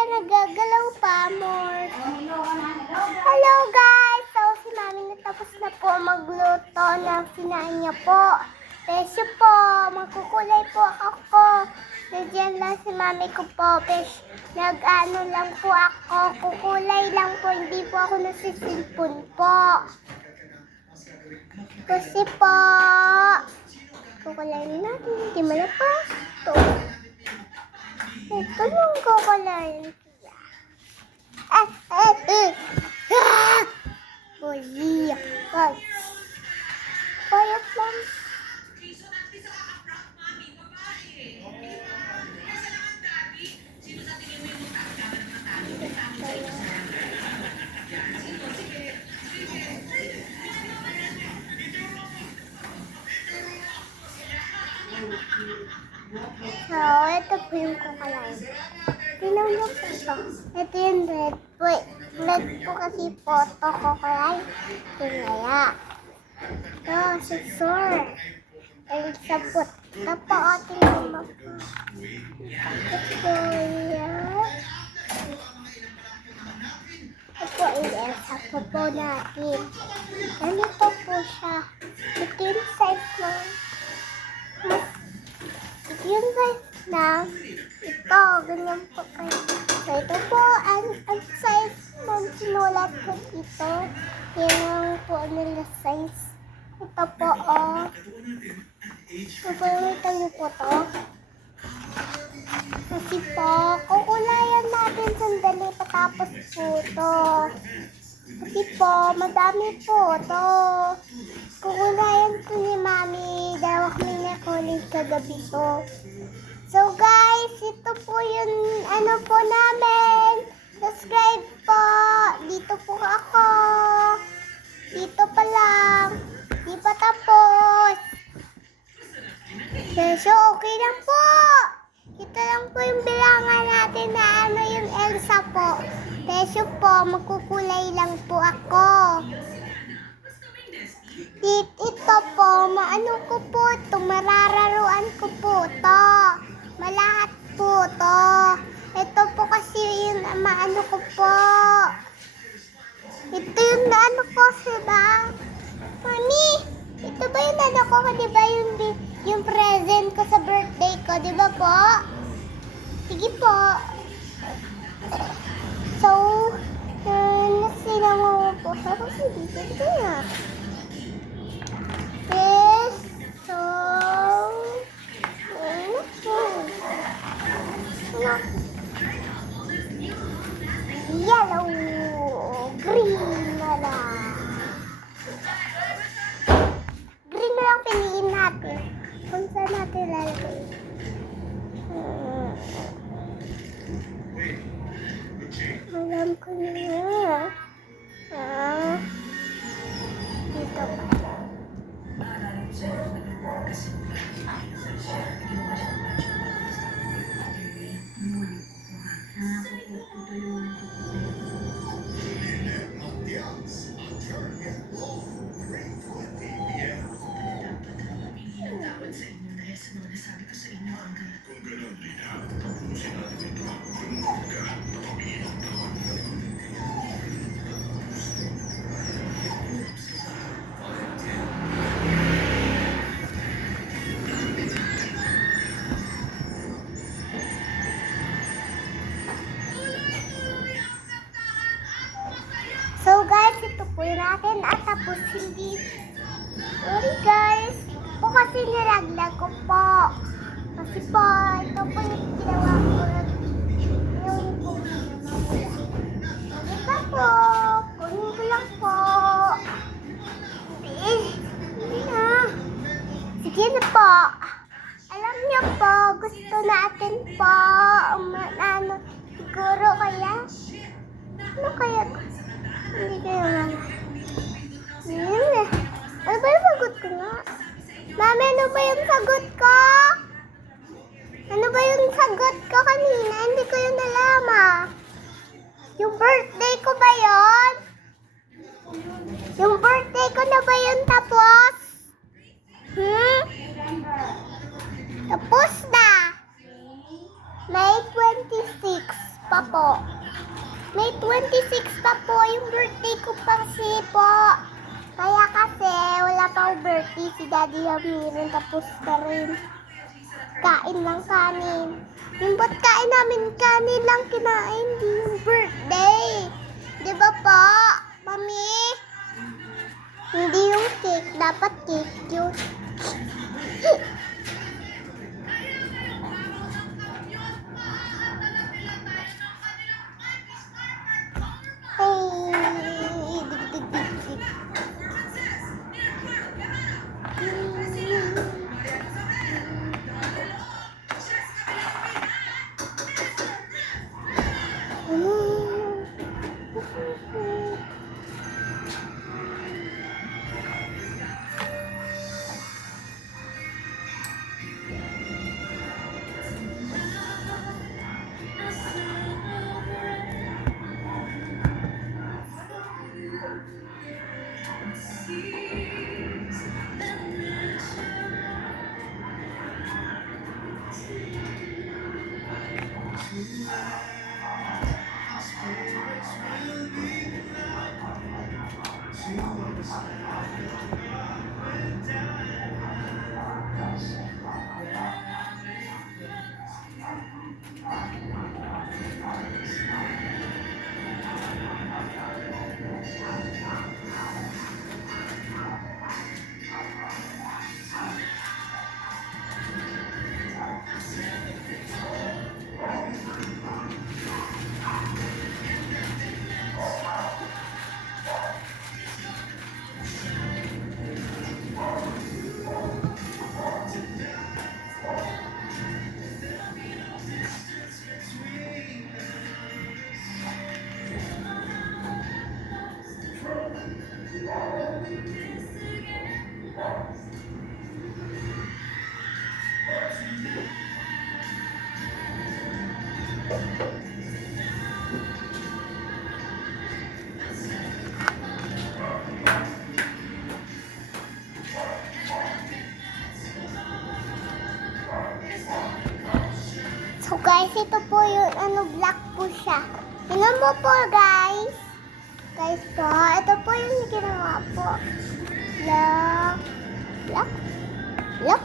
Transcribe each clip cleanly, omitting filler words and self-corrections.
ka nagagalaw pa, more? Hello guys! So, si Mami natapos na po magluto ng sinanya po. Pesyo po, magkukulay po ako. Nandiyan lang si Mami ko po. Pesh, nag-ano lang po ako. Kukulay lang po, hindi po ako nasisilpon po. Kasi po, kukulay natin, hindi malapas. Ito yung kukulay. Boy, payat lang. So, ito po yung kukulay. Tingnan mo po ito. Ito yung red po. Red po kasi po ito kukulay. Kaya. Ito, sisor. Elisabot. Ito po, tingnan mo po. Ito yan. Ito i-elsa po natin. Ganito po siya. Ito yung size ng yung size na ito, ganyan po kayo. So, ito po, ang size ng sinulat ko dito. Yan ang po nila size. Ito po, oh. Papalitan niyo po to. Kasi po, kukulayan natin sandali patapos po to. Kasi po, madami po to. Kukulayan po ni Mami. Dalawa kami nakulit kagabi to. So guys, ito po yung ano po namin. Subscribe po. Dito po ako. Dito pa lang. Di pa tapos. So, okay lang po. Ito lang po yung bilangan natin na ano yung Elsa po. Peso po, magkukulay lang po ako. Ito po, maano ko po ito, marararuan ko po ito. Malahat po ito. Ito po kasi yung maano ko po. Ito yung naano ko, diba? Mami, ito ba yung ano ko, diba yung present ko sa birthday ko, diba po? Sige po. So, nasinama mo po. Kasi dito na. Yes, so, yellow, green na lang. Green na lang piliin natin. Kung saan natin lalagay. Alam ko na. Dito pa. So guys, ito po yung natin at tapos hindi. Sorry guys. Po kasi nilaglag ko po. Kasi po, ito po yung ginawa ko. Yung po. Ito po. Kunin ko lang po. Hindi na. Sige na po. Alam niyo po, gusto natin po. Ano, siguro kaya? Ano kaya? Hindi kayo lang. Ano ba yung sagot ko nga? Mami, ano ba yung sagot ko? Ano ba yung sagot ko kanina? Hindi ko yun alam ah. Yung birthday ko ba yun? Yung birthday ko na ba yun tapos? Tapos na. May 26. pa po. May 26 pa po yung birthday ko kasi po. Kaya kasi wala pa akong birthday si Daddy Hamirin tapos na rin. Kain lang kanin. Yung ba't kain namin kanin lang kinain, di yung birthday. Di ba po, Mami? Hindi yung cake, dapat cake yun. Ay, dig, dig, dig, dig. So guys, ito po yung black po siya. Tingnan mo po guys. Guys po, ito po yung ginawa po. Black. Black? Black?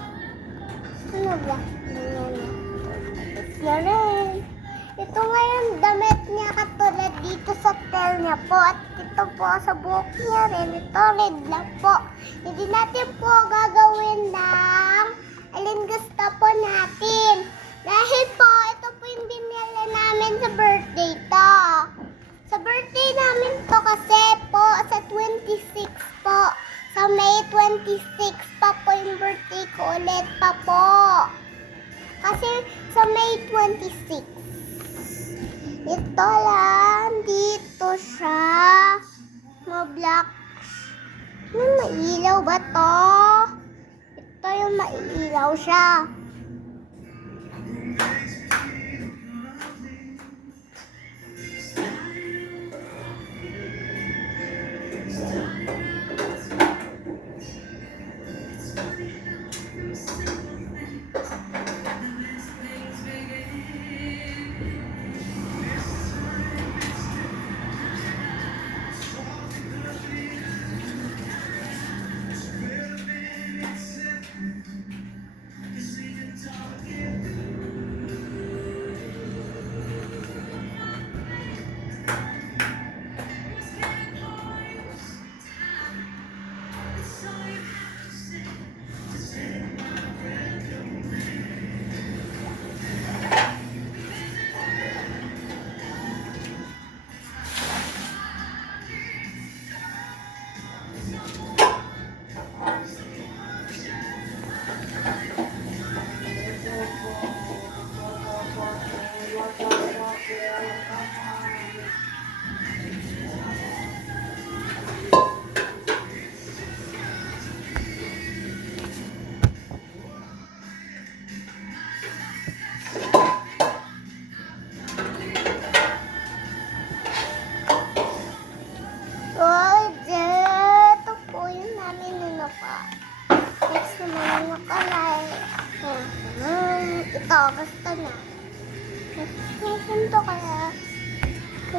Ano black? Ito rin. Ito ngayon damit niya katulad dito sa tail niya po. At ito po sa buhok niya rin. Ito red lang po. Hindi natin po gagawin ng alin gusto po natin. Dahil po, ito po yung binili namin sa birthday to. Sa birthday namin to kasi po sa 26 po. Sa May 26 pa po yung birthday ko ulit pa po. Kasi sa May 26. Ito lang, dito siya. Ma-black. Mailaw ba to? Ito yung mailaw siya.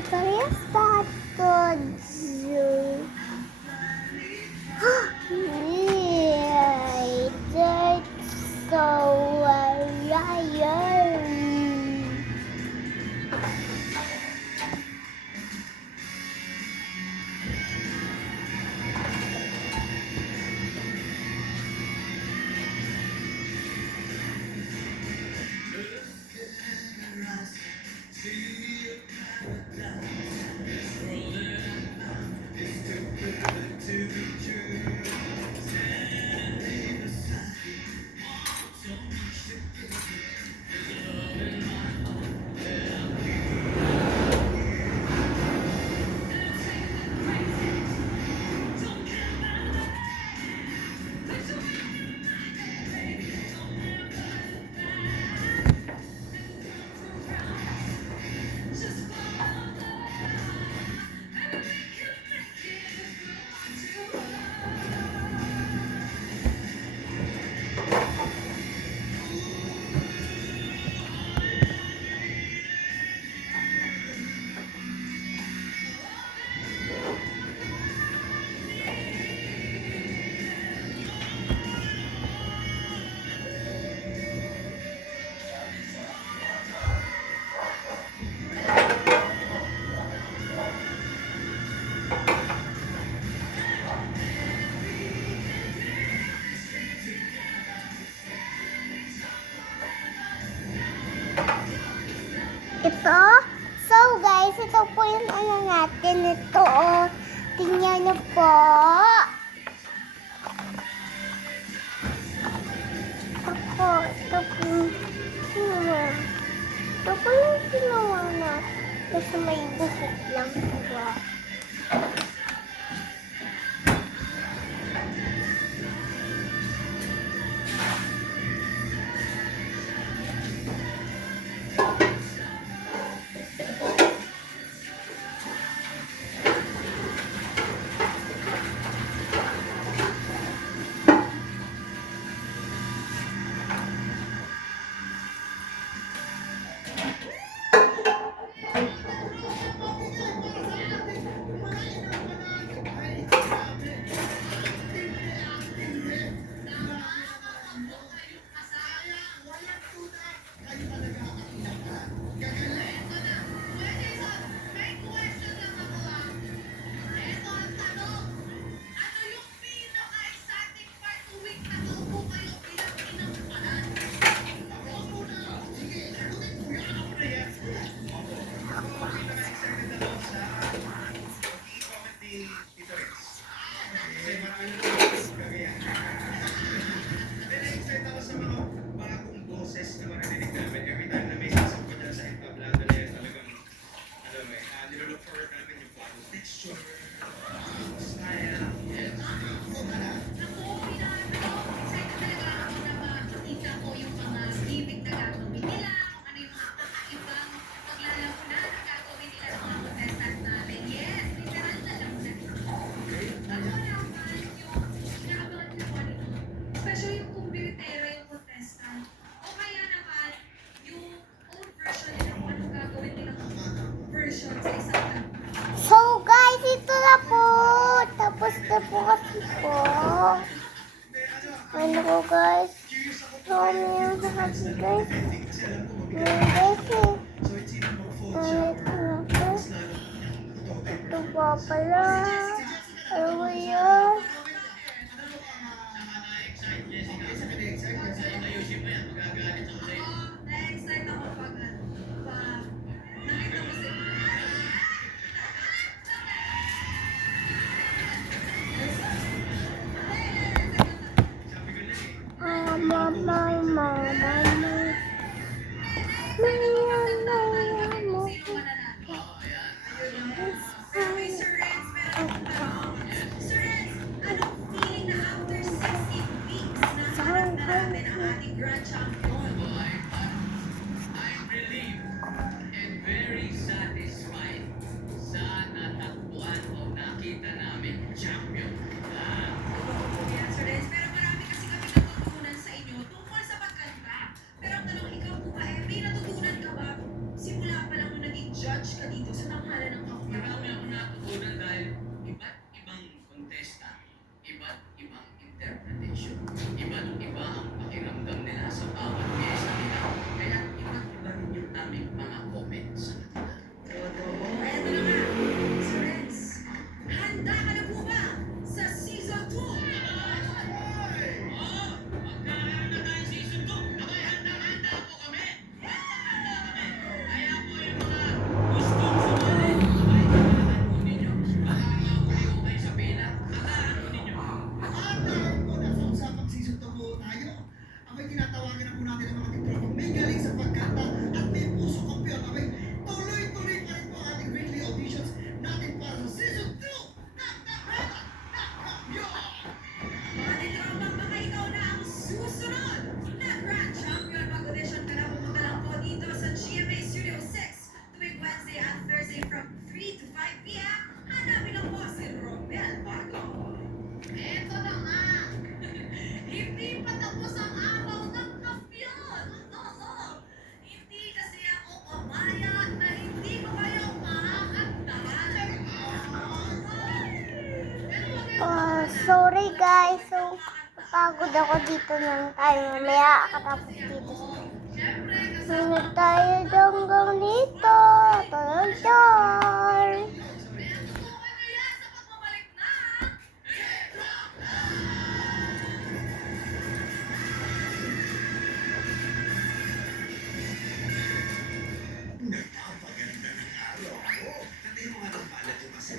Kaya started you. Yeah, that's so liar. Ito. So guys, ito po yung ano natin. Ito oh. Tingnan niyo po. Ito po. Ito po yung ginawa natin. Kasi may buhok lang po. So guys, ito na po. Tapos na po kasi po. Ano po guys? So, mayroon sa kasi guys. Ito po pala. Ano ba yan? Judge ka dito sa Marami akong natutunan dahil iba't ibang kontesta, iba't ibang interpretation, iba't iba ang pakiramdam nila sa bawat pyesa nila. Kaya iba't iba rin yung aming mga comments sa kanila. Totoo. Eto na nga. Sir Renz, handa ka na po ba sa Season 2? Magkakaroon na tayo season 2. Abay, handang-handa po kami. Kaya po yung mga gustong sumali, abay, kailangan po ninyo. Baka mahuli ko kayo sa pila. Kailangan po ninyo. Dahil po nasa usapang season 2 po tayo, abay tinatawagan na po natin ang mga titropang may galing sa pagkanta at may puso kampiyon. Abay, tuloy-tuloy pa rin po ang ating weekly auditions natin para sa season 2 ng Tapeta na Kampiyon! Mga titropa, baka ikaw na ang susunod na Grand Champion. Mag-audition ka na, pumunta lang po dito sa GMA Studio 6 tuwing Wednesday and Thursday from 3 to 5 p.m. Hanapin lang po si Romel Bago. Eto na nga! Hindi pa tapos ang araw ng kampiyon! Oo! Hindi kasi ako pamaya na hindi ko kayo mahahandahan. Sorry guys. So, pagod ako dito ng tayo. Mamaya katapos dito. Sunod tayo hanggang dito. Tulog-tulog. Napakaganda ng araw ko. Tatay mo nga ng balat yung kasi.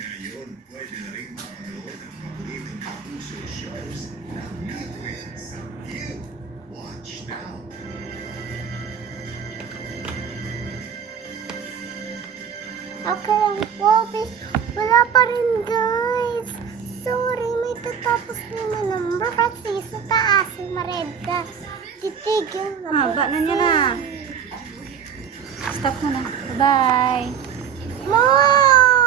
Ngayon, pwede na rin mapanood ang paboritong kapuso shows na Midway sa View. Watch now. Okay, ang focus. Wala pa rin guys. Sorry, may tatapos naman number kasi sa taas. Mareda. Titigil na. Haba na niya na. Stop mo na. Bye. Mom!